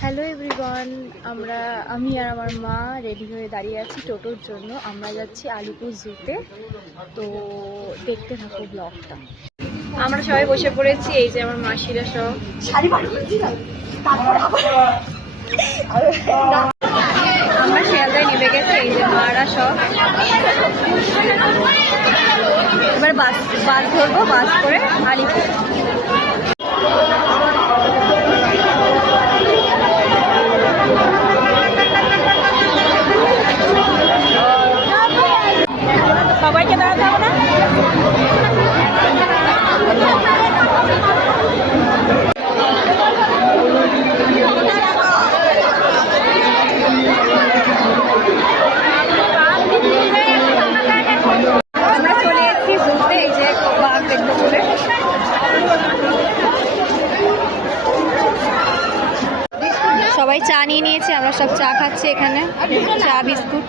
Hello everyone, আমি আর আমার মা রেডি হয়ে দাঁড়িয়ে আছি টোটোর জন্য। আমরা যাচ্ছি আলিপুর জুতে, তো দেখতে থাকো ব্লগটা। আমরা সবাই বসে পড়েছি, এই যে আমার মাসিরা সব আমরা শিয়ালদায় নেমে গেছে, এই যে মারা সব। এবার বাস ধরবো, বাস করে আলিপুর। সবাইকে দাঁড়াতে হবে না? আমরা চলে এসেছি ঘুরতে, এই যে বাঘ দেখবো বলে। সবাই চা নিয়ে নিয়েছে, আমরা সব চা খাচ্ছি এখানে, চা বিস্কুট।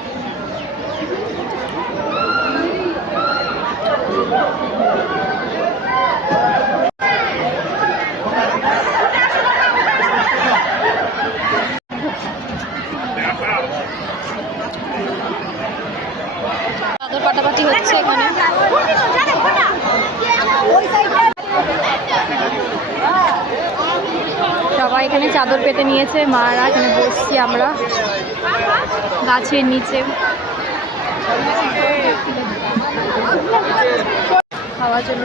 চাদর পাটাপাটি হচ্ছে এখানে। সবাই এখানে চাদর পেতে নিয়েছে, মারা এখানে বসছি আমরা গাছের নিচে। খাওয়ার জন্য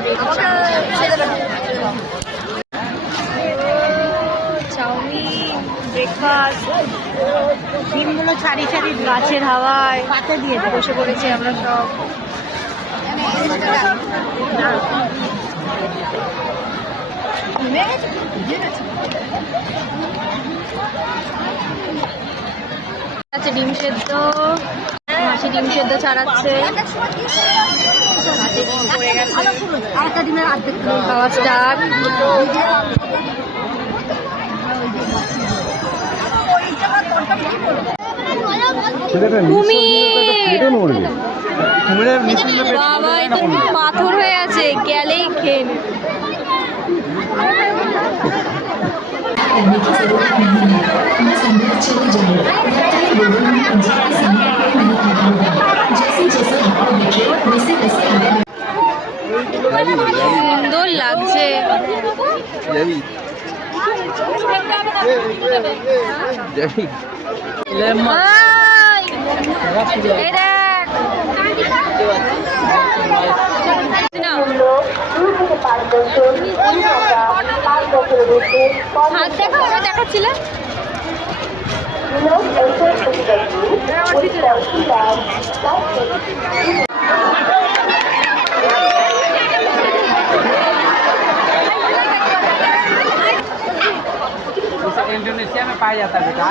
চাউমিন, ব্রেকফাস্ট, ডিমগুলো ছাড়ি ছাড়ি গাছের হাওয়ায় পাতে দিয়ে বসে পড়েছি আমরা সব। আচ্ছা, ডিম সেদ্ধ, মাসি ডিম সেদ্ধ ছাড়াচ্ছে। পড়ে গেছে, খাওয়া স্টার্ট। বাবা, এটা পাথর হয়ে আছে, গেলেই খেয়ে নে। সুন্দর লাগছে। দেখাচ্ছিলে इंडोनेशिया में पाया जाता है बेटा।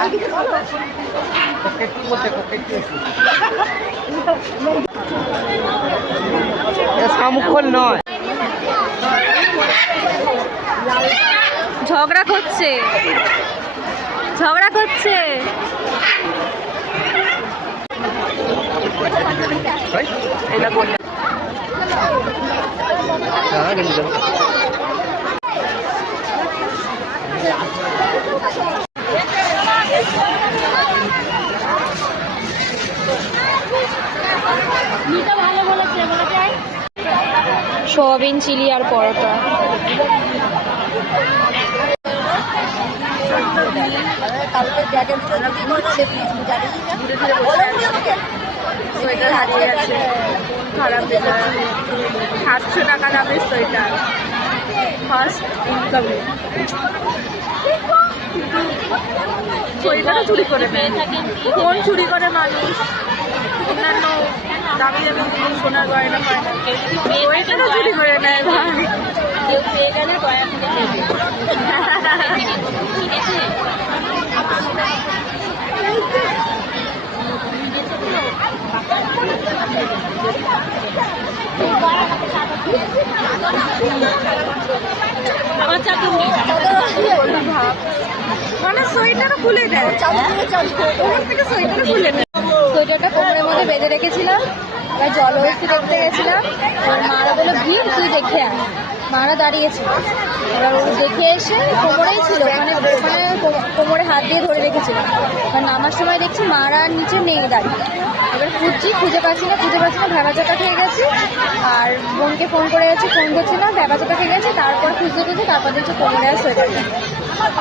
कोकेटी बोलते, कोकेटी সামুখল নয়। ঝগড়া করছে, ঝগড়া করছে। সোয়াবিন চিলি আর পরোটা। সোয়েটার হারিয়ে গেছে, খারাপ বেলা। 700 টাকা দামের সোয়েটার, ফার্স্ট ইনকামে। সোয়েটারও চুরি করে নেয়, ফোন চুরি করে মানুষ, অন্যান্য দামি দামি সোনার গয়না পায় না, সোয়েটারও চুরি করে নেয় ভাই। কেউ পেয়ে গেলে গয়া থেকে মানে সোয়েটারও খুলে দেয়, সোয়েটারটা কোমরের মধ্যে বেঁধে রেখেছিলাম, এবার জলহস্তি দেখতে গেছিলাম, এবার মারা বলে ভিড় তুই দেখে আয়, মারা দাঁড়িয়েছিল। এবার ও দেখে এসে কোমরেই ছিল, ওখানে ওখানে কোমরে হাত দিয়ে ধরে রেখেছিলাম। এবার নামার সময় দেখছি মারা নিচে নেই দাঁড়িয়ে। এবার খুঁজে পাচ্ছি না, ভ্যাবাচাটা খেয়ে গেছি। আর বোনকে ফোন করে গেছি, ফোন ধরছিলাম, ভ্যাবাচাটা খেয়ে গেছি। তারপর খুঁজতে তারপর দেখছি কোমরে আর সোয়েটারটা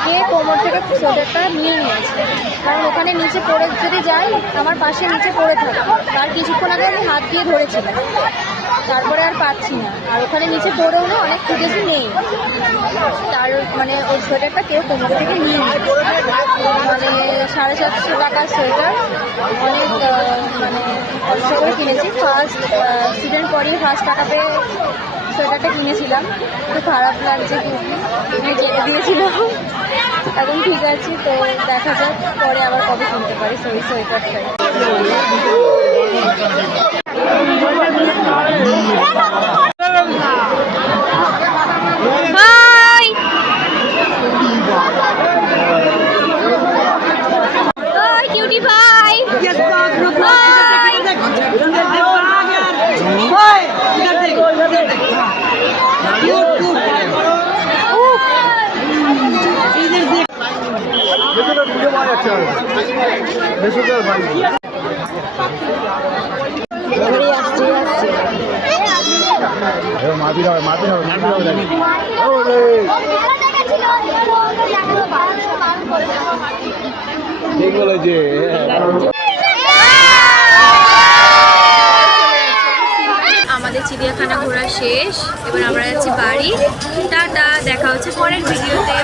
কে কোমর থেকে সোয়েটারটা নিয়ে নিয়েছে। কারণ ওখানে নিচে পড়ে যদি যাই, আমার পাশে নিচে পড়ে থাকে, তার কিছুক্ষণ আগে আমি হাত দিয়ে ধরেছিলাম, তারপরে আর পাচ্ছি না। আর ওখানে নিচে পড়েও না, অনেক খুঁজেছি নেই। তার মানে ওই সোয়েটারটা কেউ কোমর থেকে নিয়ে নিয়েছে। মানে 750 টাকার সোয়েটার, অনেক মানে কষ্ট করে কিনেছি। ফার্স্ট সিজন পরই ফার্স্ট টাকা পেয়ে সোয়েটারটা কিনেছিলাম। খুব খারাপ লাগছে, কিন্তু যেতে দিয়েছিলাম। এখন ঠিক আছে, তো দেখা যাক পরে আবার কবে কিনতে পারি সেই সোয়েটারটাই। ঠিক বলেছে। আমাদের চিড়িয়াখানা ঘোরা শেষ, এবার আমরা যাচ্ছি বাড়ি। টাটা, দেখা হচ্ছে পরের ভিডিওতে।